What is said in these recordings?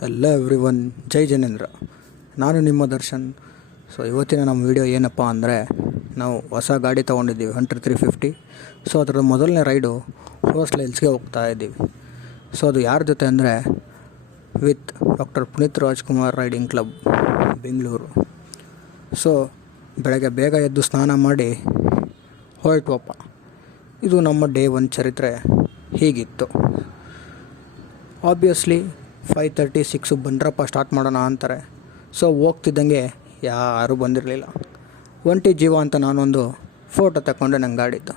Hello everyone, ಜೈ ಜನೇಂದ್ರ. ನಾನು ನಿಮ್ಮ Darshan. So ಇವತ್ತಿನ ನಮ್ಮ ವಿಡಿಯೋ ಏನಪ್ಪ ಅಂದರೆ, ನಾವು ಹೊಸ ಗಾಡಿ ತೊಗೊಂಡಿದ್ದೀವಿ ಹಂಟರ್ 350. ಸೊ ಅದರ ಮೊದಲನೇ ರೈಡು ಹೋಸ್ಟ್ಲ್ ಹಿಲ್ಸ್ಗೆ ಹೋಗ್ತಾ ಇದ್ದೀವಿ. ಸೊ ಅದು ಯಾರ ಜೊತೆ ಅಂದರೆ with doctor Puneeth Rajkumar riding club Bengaluru. So ಬೆಳಗ್ಗೆ ಬೇಗ ಎದ್ದು ಸ್ನಾನ ಮಾಡಿ ಹೊರಟುವಪ್ಪ. ಇದು ನಮ್ಮ ಡೇ 1 ಚರಿತ್ರೆ ಹೀಗಿತ್ತು. ಆಬ್ವಿಯಸ್ಲಿ 5:36 ಬಂದ್ರಪ್ಪ ಸ್ಟಾರ್ಟ್ ಮಾಡೋಣ ಅಂತಾರೆ. ಸೊ ಹೋಗ್ತಿದ್ದಂಗೆ ಯಾರೂ ಬಂದಿರಲಿಲ್ಲ. ಒಂಟಿ ಜೀವ ಅಂತ ನಾನೊಂದು ಫೋಟೋ ತಗೊಂಡೆ ನಂಗೆ ಗಾಡಿದ್ದು.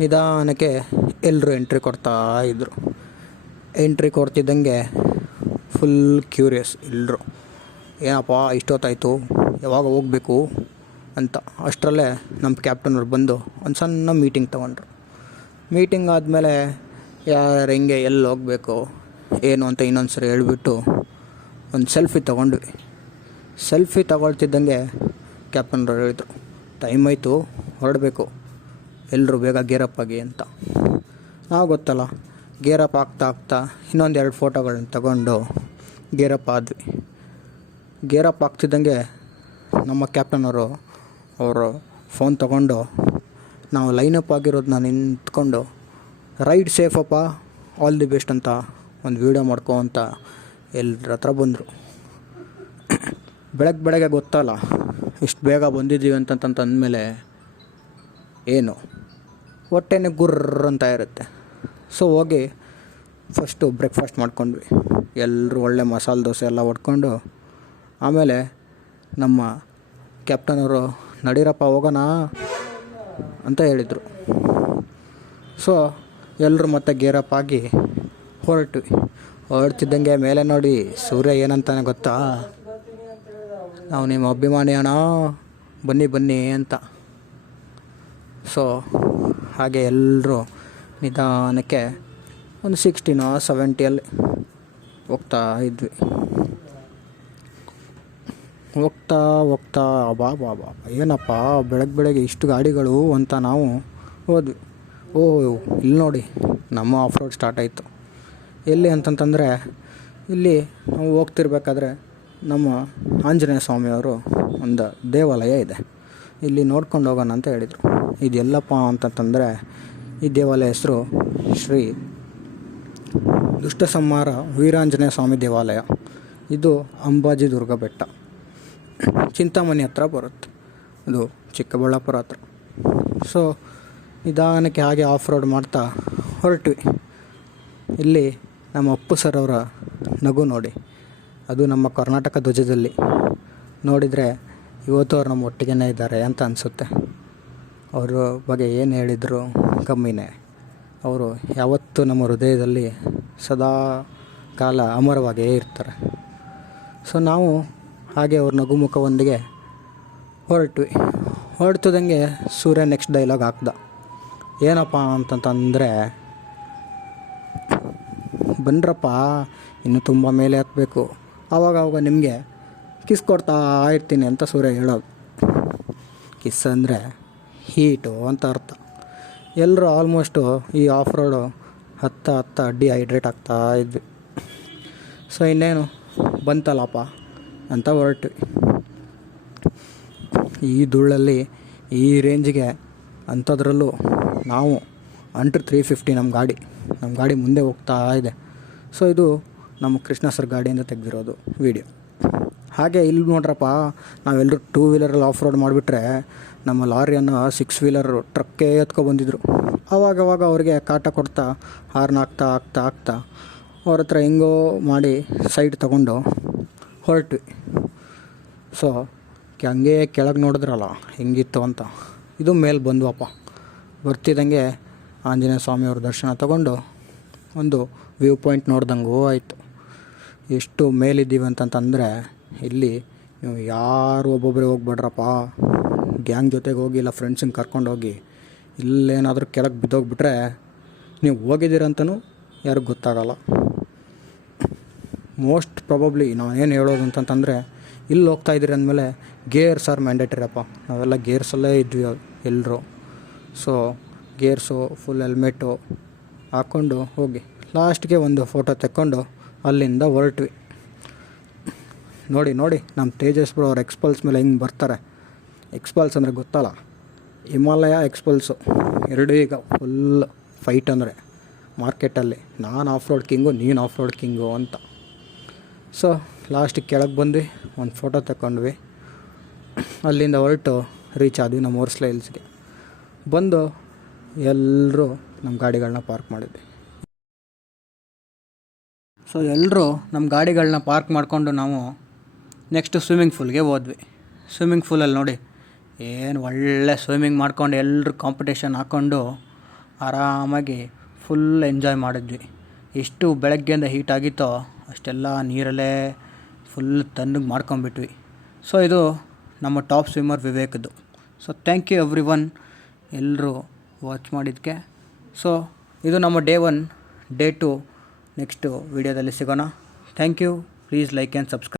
ನಿಧಾನಕ್ಕೆ ಎಲ್ಲರೂ ಎಂಟ್ರಿ ಕೊಡ್ತಾಯಿದ್ರು. ಎಂಟ್ರಿ ಕೊಡ್ತಿದ್ದಂಗೆ ಫುಲ್ ಕ್ಯೂರಿಯಸ್ ಎಲ್ಲರೂ, ಏನಪ್ಪ ಇಷ್ಟೊತ್ತಾಯಿತು, ಯಾವಾಗ ಹೋಗಬೇಕು ಅಂತ. ಅಷ್ಟರಲ್ಲೇ ನಮ್ಮ ಕ್ಯಾಪ್ಟನವ್ರು ಬಂದು ಒಂದು ಸಣ್ಣ ಮೀಟಿಂಗ್ ತೊಗೊಂಡ್ರು. ಮೀಟಿಂಗ್ ಆದಮೇಲೆ ಯಾರು ಹೆಂಗೆ ಎಲ್ಲಿ ಹೋಗಬೇಕು ಏನು ಅಂತ ಇನ್ನೊಂದು ಸರಿ ಹೇಳಿಬಿಟ್ಟು ಒಂದು ಸೆಲ್ಫಿ ತೊಗೊಂಡ್ವಿ. ಸೆಲ್ಫಿ ತಗೊಳ್ತಿದ್ದಂಗೆ ಕ್ಯಾಪ್ಟನ್ರು ಹೇಳಿದರು, ಟೈಮ್ ಆಯಿತು, ಹೊರಡಬೇಕು, ಎಲ್ಲರೂ ಬೇಗ ಗೇರಪ್ ಆಗಿ ಅಂತ. ನಾವು ಗೊತ್ತಲ್ಲ, ಗೇರಪ್ ಆಗ್ತಾ ಇನ್ನೊಂದು 2 ಫೋಟೋಗಳನ್ನ ತಗೊಂಡು ಗೇರಪ್ ಆದ್ವಿ. ಗೇರಪ್ ಆಗ್ತಿದ್ದಂಗೆ ನಮ್ಮ ಕ್ಯಾಪ್ಟನವರು ಅವರು ಫೋನ್ ತಗೊಂಡು ನಾವು ಲೈನಪ್ ಆಗಿರೋದನ್ನ ನಿಂತ್ಕೊಂಡು ರೈಡ್ ಸೇಫಪ್ಪ, ಆಲ್ ದಿ ಬೆಸ್ಟ್ ಅಂತ ಒಂದು ವೀಡಿಯೋ ಮಾಡ್ಕೊ ಅಂತ ಎಲ್ಲರ ಹತ್ರ ಬಂದರು. ಬೆಳಗ್ಗೆ ಗೊತ್ತಲ್ಲ, ಇಷ್ಟು ಬೇಗ ಬಂದಿದ್ದೀವಿ ಅಂತಂತಂದಮೇಲೆ ಏನು ಹೊಟ್ಟೆನೇ ಗುರ್ರ ಅಂತ ಇರುತ್ತೆ. ಸೊ ಹೋಗಿ ಫಸ್ಟು ಬ್ರೇಕ್ಫಾಸ್ಟ್ ಮಾಡ್ಕೊಂಡ್ವಿ. ಎಲ್ಲರೂ ಒಳ್ಳೆ ಮಸಾಲೆ ದೋಸೆ ಎಲ್ಲ ಹೊಡ್ಕೊಂಡು ಆಮೇಲೆ ನಮ್ಮ ಕ್ಯಾಪ್ಟನವರು ನಡೀರಪ್ಪ ಹೋಗೋಣ ಅಂತ ಹೇಳಿದರು. ಸೊ ಎಲ್ಲರೂ ಮತ್ತೆ ಗೇರಪ್ ಆಗಿ ಹೊರಡ್ತಿದ್ದಂಗೆ ಮೇಲೆ ನೋಡಿ ಸೂರ್ಯ ಏನಂತಾನೆ ಗೊತ್ತಾ, ನಾವು ನಿಮ್ಮ ಅಭಿಮಾನಿ ಅಣ್ಣ, ಬನ್ನಿ ಅಂತ. ಸೊ ಹಾಗೆ ಎಲ್ಲರೂ ನಿಧಾನಕ್ಕೆ ಒಂದು 60 or 70 ಹೋಗ್ತಾ ಇದ್ವಿ. ಹೋಗ್ತಾ ಬಾ ಏನಪ್ಪ ಬೆಳಗ್ಗೆ ಇಷ್ಟು ಗಾಡಿಗಳು ಅಂತ ನಾವು ಹೋದ್ವಿ. ಇಲ್ಲಿ ನೋಡಿ ನಮ್ಮ ಆಫ್ ರೋಡ್ ಸ್ಟಾರ್ಟ್ ಆಯಿತು. ಎಲ್ಲಿ ಅಂತಂತಂದರೆ, ಇಲ್ಲಿ ನಾವು ಹೋಗ್ತಿರ್ಬೇಕಾದ್ರೆ ನಮ್ಮ ಆಂಜನೇಯ ಸ್ವಾಮಿಯವರು ಒಂದು ದೇವಾಲಯ ಇದೆ, ಇಲ್ಲಿ ನೋಡ್ಕೊಂಡು ಹೋಗೋಣ ಅಂತ ಹೇಳಿದರು. ಇದೆಲ್ಲಪ್ಪ ಅಂತಂತಂದರೆ, ಈ ದೇವಾಲಯ ಹೆಸರು ಶ್ರೀ ದುಷ್ಟ ಸಂಹಾರ ವೀರಾಂಜನೇಯ ಸ್ವಾಮಿ ದೇವಾಲಯ. ಇದು ಅಂಬಾಜಿ ದುರ್ಗ ಬೆಟ್ಟ, ಚಿಂತಾಮಣಿ ಹತ್ರ ಬರುತ್ತೆ, ಅದು ಚಿಕ್ಕಬಳ್ಳಾಪುರ ಹತ್ರ. ಸೊ ನಿಧಾನಕ್ಕೆ ಹಾಗೆ ಆಫ್ ರೋಡ್ ಮಾಡ್ತಾ ಹೊರಟ್ವಿ. ಇಲ್ಲಿ ನಮ್ಮ ಅಪ್ಪು ಸರ್ ಅವರ ನಗು ನೋಡಿ, ಅದು ನಮ್ಮ ಕರ್ನಾಟಕ ಧ್ವಜದಲ್ಲಿ ನೋಡಿದರೆ ಇವತ್ತು ಅವ್ರು ನಮ್ಮ ಒಟ್ಟಿಗೆ ಇದ್ದಾರೆ ಅಂತ ಅನಿಸುತ್ತೆ. ಅವ್ರ ಬಗ್ಗೆ ಏನು ಹೇಳಿದರು ಕಮ್ಮಿನೇ. ಅವರು ಯಾವತ್ತೂ ನಮ್ಮ ಹೃದಯದಲ್ಲಿ ಸದಾ ಕಾಲ ಅಮರವಾಗಿಯೇ ಇರ್ತಾರೆ. ಸೊ ನಾವು ಹಾಗೆ ಅವ್ರ ನಗುಮುಖದೊಂದಿಗೆ ಹೊರಡ್ತಿದ್ದಂಗೆ ಸೂರ್ಯ ನೆಕ್ಸ್ಟ್ ಡೈಲಾಗ್ ಹಾಕ್ದ. ಏನಪ್ಪ ಅಂತಂತಂದರೆ, ಬನ್ರಪ್ಪ ಇನ್ನು ತುಂಬ ಮೇಲೆ ಹತ್ತಬೇಕು, ಆವಾಗ ನಿಮಗೆ ಕಿಸ್ ಕೊಡ್ತಾ ಇರ್ತೀನಿ ಅಂತ ಸೂರ್ಯ ಹೇಳೋದು. ಕಿಸ್ ಅಂದರೆ ಹೀಟು ಅಂತ ಅರ್ಥ. ಎಲ್ಲರೂ ಆಲ್ಮೋಸ್ಟು ಈ ಆಫ್ ರೋಡು ಹತ್ತ ಡಿಹೈಡ್ರೇಟ್ ಆಗ್ತಾ ಇದ್ವಿ. ಸೊ ಇನ್ನೇನು ಬಂತಲ್ಲಪ್ಪ ಅಂತ ಹೊರಟ್ವಿ. ಈ ಧೂಳಲ್ಲಿ ಈ ರೇಂಜಿಗೆ ಅಂಥದ್ರಲ್ಲೂ ನಾವು ಹಂಟರ್ 350 ನಮ್ಮ ಗಾಡಿ ಮುಂದೆ ಹೋಗ್ತಾ ಇದೆ. ಸೊ ಇದು ನಮ್ಮ ಕೃಷ್ಣ ಸರ್ ಗಾಡಿಯಿಂದ ತೆಗೆದಿರೋದು ವಿಡಿಯೋ. ಹಾಗೆ ಇಲ್ಲಿ ನೋಡ್ರಪ್ಪ, ನಾವೆಲ್ಲರೂ 2 ವೀಲರಲ್ಲಿ ಆಫ್ ರೋಡ್ ಮಾಡಿಬಿಟ್ರೆ ನಮ್ಮ ಲಾರಿಯನ್ನು 6 ವೀಲರ್ ಟ್ರಕ್ಕೇ ಎತ್ಕೊಬಂದಿದ್ರು. ಆವಾಗವಾಗ ಅವ್ರಿಗೆ ಕಾಟ ಕೊಡ್ತಾ ಹಾರ್ನ್ ಆಗ್ತಾ ಅವ್ರ ಹತ್ರ ಹೆಂಗೋ ಮಾಡಿ ಸೈಡ್ ತೊಗೊಂಡು ಹೊರಟ್ವಿ. ಸೊ ಹಂಗೆ ಕೆಳಗೆ ನೋಡಿದ್ರಲ್ಲ ಹೆಂಗಿತ್ತು ಅಂತ. ಇದು ಮೇಲೆ ಬಂದ್ವಪ್ಪ. ಬರ್ತಿದ್ದಂಗೆ ಆಂಜನೇಯ ಸ್ವಾಮಿಯವ್ರ ದರ್ಶನ ತಗೊಂಡು ಒಂದು ವ್ಯೂ ಪಾಯಿಂಟ್ ನೋಡ್ದಂಗೂ ಆಯಿತು. ಎಷ್ಟು ಮೇಲಿದ್ದೀವಿ ಅಂತಂತಂದರೆ, ಇಲ್ಲಿ ನೀವು ಯಾರು ಒಬ್ಬೊಬ್ಬರೇ ಹೋಗ್ಬೇಡ್ರಪ್ಪ, ಗ್ಯಾಂಗ್ ಜೊತೆಗೆ ಹೋಗಿ ಇಲ್ಲ ಫ್ರೆಂಡ್ಸನ್ನ ಕರ್ಕೊಂಡೋಗಿ ಇಲ್ಲೇನಾದರೂ ಕೆಳಗೆ ಬಿದ್ದೋಗ್ಬಿಟ್ರೆ ನೀವು ಹೋಗಿದ್ದೀರಂತನೂ ಯಾರಿಗೂ ಗೊತ್ತಾಗಲ್ಲ. ಮೋಸ್ಟ್ ಪ್ರಾಬಬ್ಲಿ ನಾನೇನು ಹೇಳೋದು ಅಂತಂತಂದರೆ, ಇಲ್ಲಿ ಹೋಗ್ತಾಯಿದ್ದೀರಿ ಅಂದಮೇಲೆ ಗೇರ್ಸ್ ಆರ್ ಮ್ಯಾಂಡೇಟರಿ ಅಪ್ಪ. ನಾವೆಲ್ಲ ಗೇರ್ಸಲ್ಲೇ ಇದ್ವಿ ಎಲ್ಲರೂ. ಸೊ ಗೇರ್ಸು, ಫುಲ್ ಹೆಲ್ಮೆಟ್ಟು ಹಾಕ್ಕೊಂಡು ಹೋಗಿ ಲಾಸ್ಟ್ಗೆ ಒಂದು ಫೋಟೋ ತೆಕ್ಕೊಂಡು ಅಲ್ಲಿಂದ ಹೊರಟ್ವಿ. ನೋಡಿ ನಮ್ಮ ತೇಜಸ್ ಬ್ರೋ ಅವ್ರು ಎಕ್ಸ್ಪಲ್ಸ್ ಮೇಲೆ ಹೆಂಗೆ ಬರ್ತಾರೆ. ಎಕ್ಸ್ಪಲ್ಸ್ ಅಂದರೆ ಗೊತ್ತಲ್ಲ, ಹಿಮಾಲಯ ಎಕ್ಸ್ಪಲ್ಸು ಎರಡೂ ಈಗ ಫುಲ್ ಫೈಟ್ ಅಂದರೆ ಮಾರ್ಕೆಟಲ್ಲಿ. ನಾನು ಆಫ್ ರೋಡ್ ಕಿಂಗು, ನೀನು ಆಫ್ ರೋಡ್ ಕಿಂಗು ಅಂತ. ಸೊ ಲಾಸ್ಟಿಗೆ ಕೆಳಗೆ ಬಂದ್ವಿ, ಒಂದು ಫೋಟೋ ತಗೊಂಡ್ವಿ. ಅಲ್ಲಿಂದ ಹೊರಟು ರೀಚ್ ಆದ್ವಿ ನಮ್ಮ ಓರ್ಸ್ಲಾ ಹಿಲ್ಸ್ಗೆ. ಬಂದು ಎಲ್ಲರೂ ನಮ್ಮ ಗಾಡಿಗಳನ್ನ ಪಾರ್ಕ್ ಮಾಡಿದ್ವಿ. ಸೊ ಎಲ್ಲರೂ ನಮ್ಮ ಗಾಡಿಗಳನ್ನ ಪಾರ್ಕ್ ಮಾಡಿಕೊಂಡು ನಾವು ನೆಕ್ಸ್ಟು ಸ್ವಿಮ್ಮಿಂಗ್ ಫೂಲ್ಗೆ ಹೋದ್ವಿ. ಸ್ವಿಮ್ಮಿಂಗ್ ಫೂಲಲ್ಲಿ ನೋಡಿ ಏನು ಒಳ್ಳೆ ಸ್ವಿಮ್ಮಿಂಗ್ ಮಾಡ್ಕೊಂಡು ಎಲ್ಲರೂ ಕಾಂಪಿಟೇಷನ್ ಹಾಕ್ಕೊಂಡು ಆರಾಮಾಗಿ ಫುಲ್ ಎಂಜಾಯ್ ಮಾಡಿದ್ವಿ. ಎಷ್ಟು ಬೆಳಗ್ಗೆಯಿಂದ ಹೀಟ್ ಆಗಿತ್ತೋ ಅಷ್ಟೆಲ್ಲ ನೀರಲ್ಲೇ ಫುಲ್ ತಣ್ಣಗೆ ಮಾಡ್ಕೊಂಬಿಟ್ವಿ. ಸೊ ಇದು ನಮ್ಮ ಟಾಪ್ ಸ್ವಿಮ್ಮರ್ ವಿವೇಕ್ದು. So thank you everyone ಎಲ್ಲರೂ ವಾಚ್ ಮಾಡಿದ್ದಕ್ಕೆ. ಸೊ ಇದು ನಮ್ಮ ಡೇ 1. ಡೇ 2 ನೆಕ್ಸ್ಟು ವೀಡಿಯೋದಲ್ಲಿ ಸಿಗೋಣ. Thank you. Please like and subscribe.